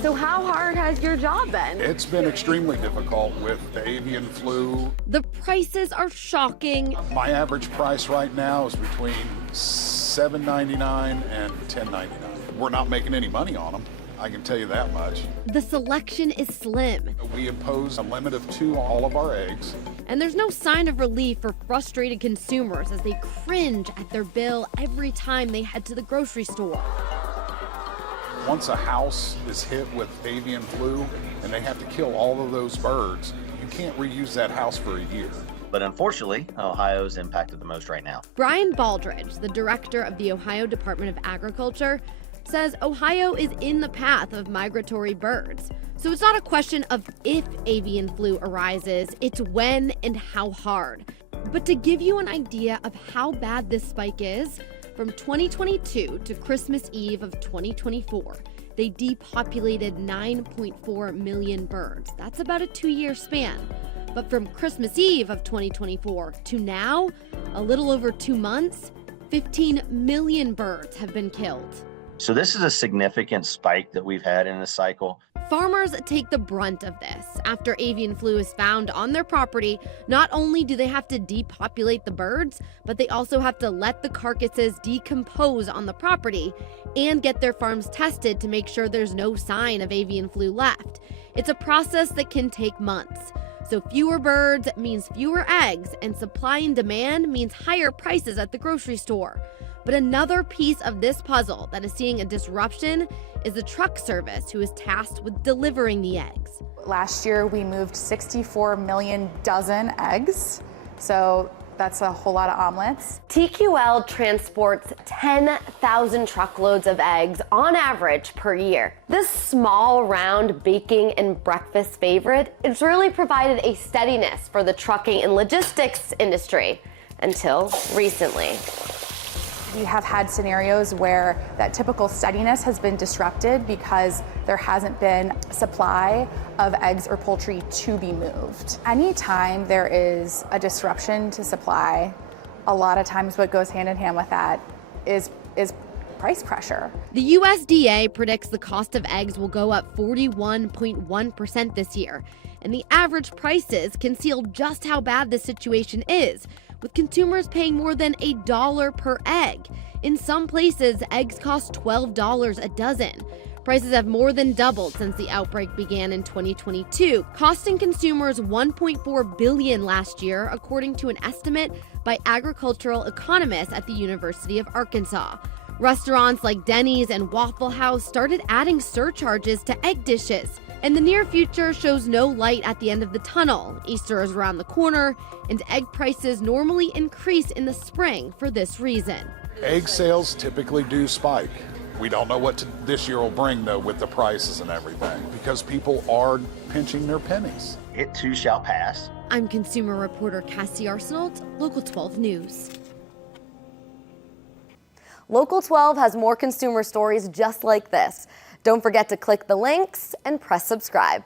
So how hard has your job been? It's been extremely difficult with the avian flu. The prices are shocking. My average price right now is between $7.99 and $10.99. We're not making any money on them, I can tell you that much. The selection is slim. We impose a limit of 2 on all of our eggs. And there's no sign of relief for frustrated consumers as they cringe at their bill every time they head to the grocery store. Once a house is hit with avian flu and they have to kill all of those birds, you can't reuse that house for a year. But unfortunately, Ohio's impacted the most right now. Brian Baldridge, the director of the Ohio Department of Agriculture, says Ohio is in the path of migratory birds. So it's not a question of if avian flu arises, it's when and how hard. But to give you an idea of how bad this spike is, from 2022 to Christmas Eve of 2024, they depopulated 9.4 million birds. That's about a 2-year span. But from Christmas Eve of 2024 to now, a little over 2 months, 15 million birds have been killed. So this is a significant spike that we've had in this cycle. Farmers take the brunt of this. After avian flu is found on their property, not only do they have to depopulate the birds, but they also have to let the carcasses decompose on the property and get their farms tested to make sure there's no sign of avian flu left. It's a process that can take months. So fewer birds means fewer eggs, and supply and demand means higher prices at the grocery store. But another piece of this puzzle that is seeing a disruption is the truck service who is tasked with delivering the eggs. Last year, we moved 64 million dozen eggs, so that's a whole lot of omelets. TQL transports 10,000 truckloads of eggs on average per year. This small, round baking and breakfast favorite has really provided a steadiness for the trucking and logistics industry until recently. We have had scenarios where that typical steadiness has been disrupted because there hasn't been supply of eggs or poultry to be moved. Anytime there is a disruption to supply, a lot of times what goes hand in hand with that is price pressure. The USDA predicts the cost of eggs will go up 41.1% this year, and the average prices conceal just how bad this situation is, with consumers paying more than $1 per egg. In some places, eggs cost $12 a dozen. Prices have more than doubled since the outbreak began in 2022, costing consumers $1.4 billion last year, according to an estimate by agricultural economists at the University of Arkansas. Restaurants like Denny's and Waffle House started adding surcharges to egg dishes. And the near future shows no light at the end of the tunnel. Easter is around the corner, and egg prices normally increase in the spring for this reason. Egg sales typically do spike. We don't know what this year will bring, though, with the prices and everything, because people are pinching their pennies. It too shall pass. I'm consumer reporter Cassie Arsenault, Local 12 News. Local 12 has more consumer stories just like this. Don't forget to click the links and press subscribe.